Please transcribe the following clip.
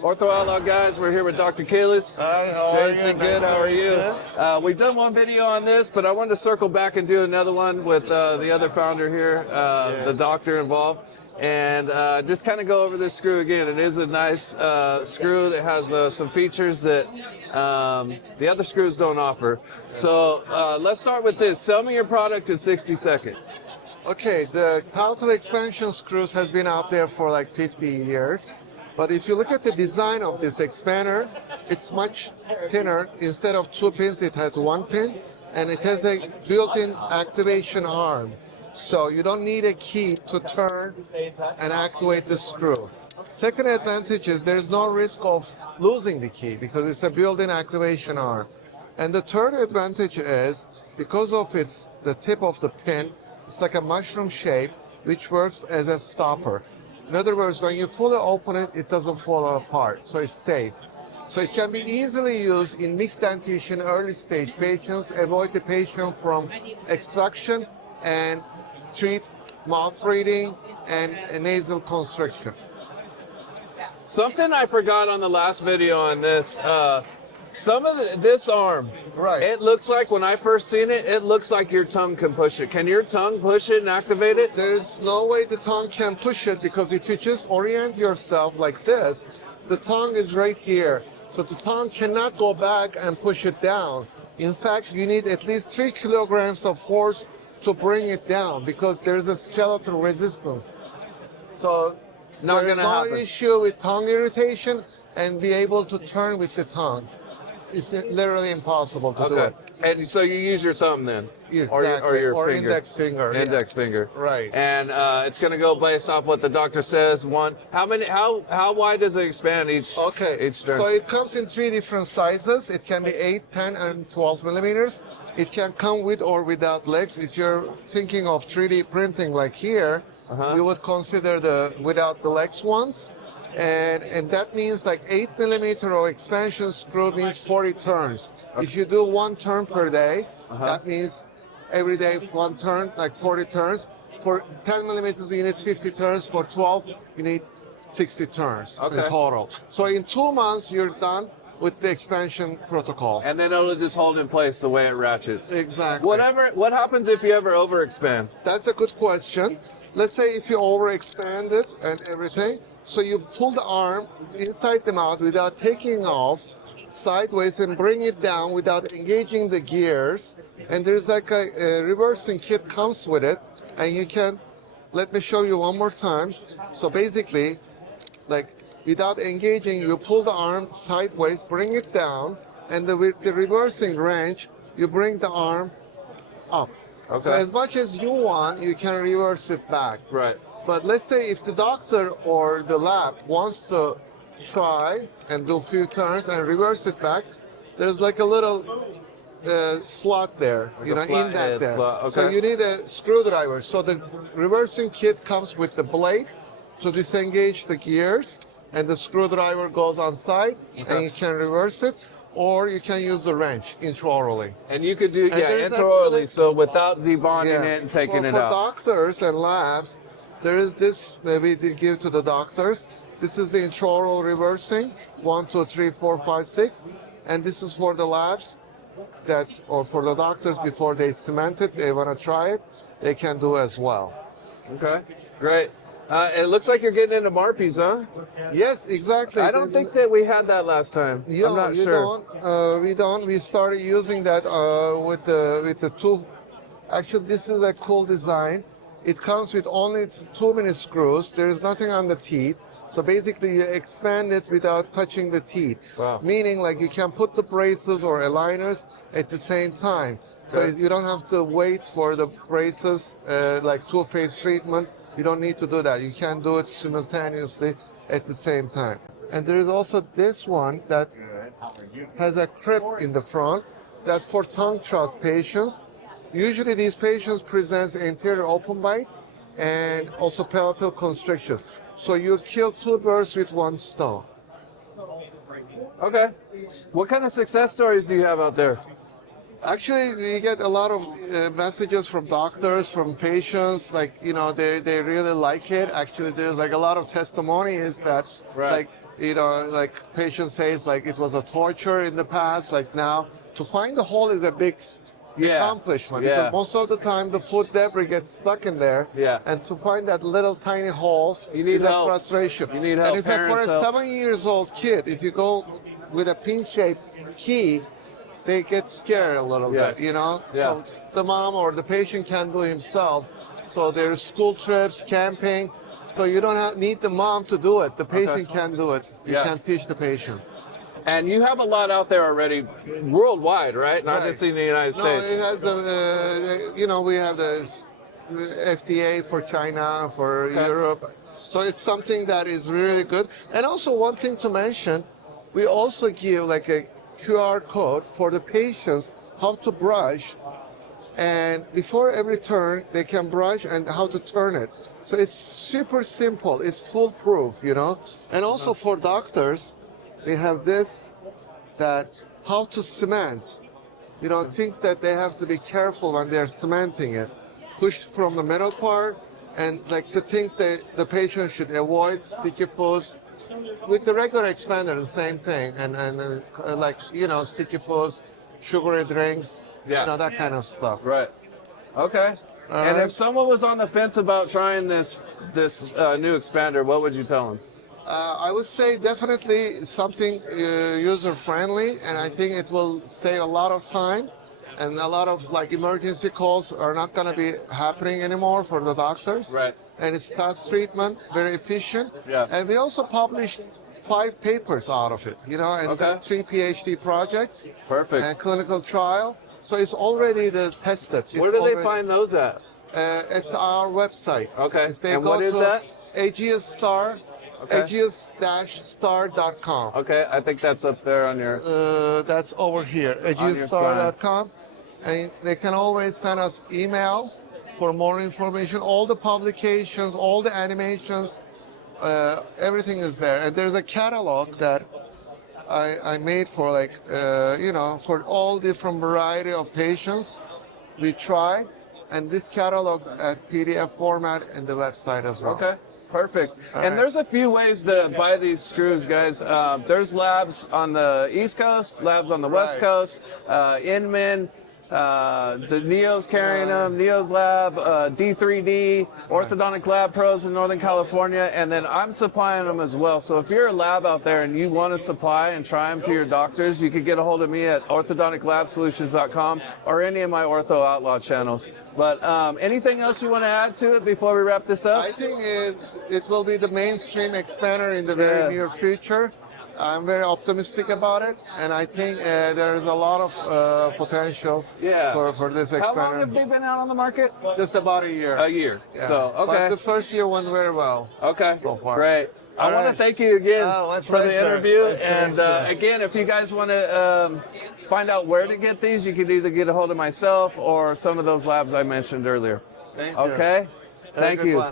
Ortho Outlaw guys, we're here with Dr. Kalis. Hi, how are you? Jason, good, how are you? We've done one video on this, but I wanted to circle back and do another one with the other founder here, the doctor involved, and just kind of go over this screw again. It is a nice screw that has some features that the other screws don't offer. So let's start with this. Sell me your product in 60 seconds. Okay, the palatal expansion screws has been out there for like 50 years. But if you look at the design of this expander, it's much thinner. Instead of 2 pins, it has 1 pin, and it has a built-in activation arm. So you don't need a key to turn and activate the screw. Second advantage is there's no risk of losing the key because it's a built-in activation arm. And the third advantage is because of the tip of the pin, it's like a mushroom shape, which works as a stopper. In other words, when you fully open it, it doesn't fall apart, so it's safe. So it can be easily used in mixed dentition early stage patients, avoid the patient from extraction, and treat mouth breathing and nasal constriction. Something I forgot on the last video on this, some of this arm, right? It looks like when I first seen it, it looks like your tongue can push it. Can your tongue push it and activate it? There's no way the tongue can push it because if you just orient yourself like this, the tongue is right here. So the tongue cannot go back and push it down. In fact, you need at least 3 kilograms of force to bring it down because there's a skeletal resistance. So there's no issue with tongue irritation and be able to turn with the tongue. It's literally impossible to do it. And so you use your thumb then? Exactly. Or or finger. Index finger. Index finger. Right. And it's going to go based off what the doctor says. How wide does it expand each turn? So it comes in 3 different sizes. It can be 8, 10, and 12 millimeters. It can come with or without legs. If you're thinking of 3D printing like here, you would consider the without the legs ones. And that means like 8 millimeter of expansion screw means 40 turns. If you do 1 turn per day, that means every day 1 turn, like 40 turns. For 10 millimeters, you need 50 turns. For 12, you need 60 turns in total. So in 2 months, you're done with the expansion protocol. And then it'll just hold in place the way it ratchets. Exactly. What happens if you ever overexpand? That's a good question. Let's say if you overexpand it and everything, so you pull the arm inside the mouth without taking off sideways and bring it down without engaging the gears. And there's like a reversing kit comes with it. And you can, let me show you one more time. So basically, like without engaging, you pull the arm sideways, bring it down, and with the reversing wrench, you bring the arm up. So as much as you want, you can reverse it back. Right. But let's say if the doctor or the lab wants to try and do a few turns and reverse it back, there's like a little slot there, like indent there. So you need a screwdriver. So the reversing kit comes with the blade to disengage the gears, and the screwdriver goes on side, and you can reverse it. Or you can use the wrench intraorally. And you could do, intraorally, so without debonding it and taking it out. For doctors and labs, there is this that we give to the doctors. This is the intraoral reversing, 1, 2, 3, 4, 5, 6. And this is for the labs or for the doctors before they cement it, they want to try it, they can do as well. Okay, great. It looks like you're getting into Marpies, huh? Yes, exactly. I don't think that we had that last time. I'm not sure. We don't. We started using that with the tool. Actually, this is a cool design. It comes with only 2 mini screws. There is nothing on the teeth. So basically, you expand it without touching the teeth. Wow. Meaning, like you can put the braces or aligners at the same time. So you don't have to wait for the braces, like two-phase treatment. You don't need to do that. You can do it simultaneously at the same time. And there is also this one that has a crib in the front. That's for tongue thrust patients. Usually these patients present anterior open bite and also palatal constriction. So you kill 2 birds with 1 stone. Okay. What kind of success stories do you have out there? Actually, we get a lot of messages from doctors, from patients, like, they really like it. Actually, there's like a lot of testimonies that like You know, like patient says, like it was a torture in the past. Like now, to find the hole is a big accomplishment, because most of the time the food debris gets stuck in there, and to find that little tiny hole is a frustration. You need help. And in fact, for a 7-year-old kid, if you go with a pin-shaped key, they get scared a little bit, you know. So the mom or the patient can do himself. So there's school trips, camping. So you don't need the mom to do it. The patient can do it. You can teach the patient. And you have a lot out there already, worldwide, right? Not just in the United States. No, it has the, you know, we have the FDA for China, for Europe. So it's something that is really good. And also one thing to mention, we also give like a QR code for the patients how to brush. And before every turn, they can brush and how to turn it. So it's super simple. It's foolproof, you know. And also for doctors, we have this, that how to cement, you know, things that they have to be careful when they're cementing it. Push from the middle part, and like the things that the patient should avoid, sticky foods. With the regular expander, the same thing, and like, you know, sticky foods, sugary drinks, you know, that kind of stuff. Right. Okay. And if someone was on the fence about trying this new expander, what would you tell them? I would say definitely something user-friendly, and I think it will save a lot of time, and a lot of like emergency calls are not going to be happening anymore for the doctors. Right. And it's fast treatment, very efficient. Yeah. And we also published 5 papers out of it, you know, and 3 PhD projects. Perfect. And clinical trial. So it's already tested. Where do they find those at? It's our website. Okay. If they and go what is to that? aegeus-star.com. Okay, I think that's up there on your... That's over here, aegeus-star.com. And they can always send us email for more information. All the publications, all the animations, everything is there. And there's a catalog that I made for like, you know, for all different variety of patients we try. And this catalog at PDF format in the website as well. Okay, perfect. And there's a few ways to buy these screws, guys. There's labs on the East Coast, labs on the West Coast, Inman, the Neo's carrying them, Neo's Lab, D3D, Orthodontic Lab Pros in Northern California, and then I'm supplying them as well. So if you're a lab out there and you want to supply and try them to your doctors, you can get a hold of me at orthodonticlabsolutions.com or any of my Ortho Outlaw channels. But anything else you want to add to it before we wrap this up? I think it will be the mainstream expander in the very near future. I'm very optimistic about it, and I think there's a lot of potential for this expander. How long have they been out on the market? Just about a year. A year. Yeah. So, okay. But the first year went very well. Okay. So far. Great. I want to thank you again for the interview. And again, if you guys want to find out where to get these, you can either get a hold of myself or some of those labs I mentioned earlier. Thank you. Okay? Thank you.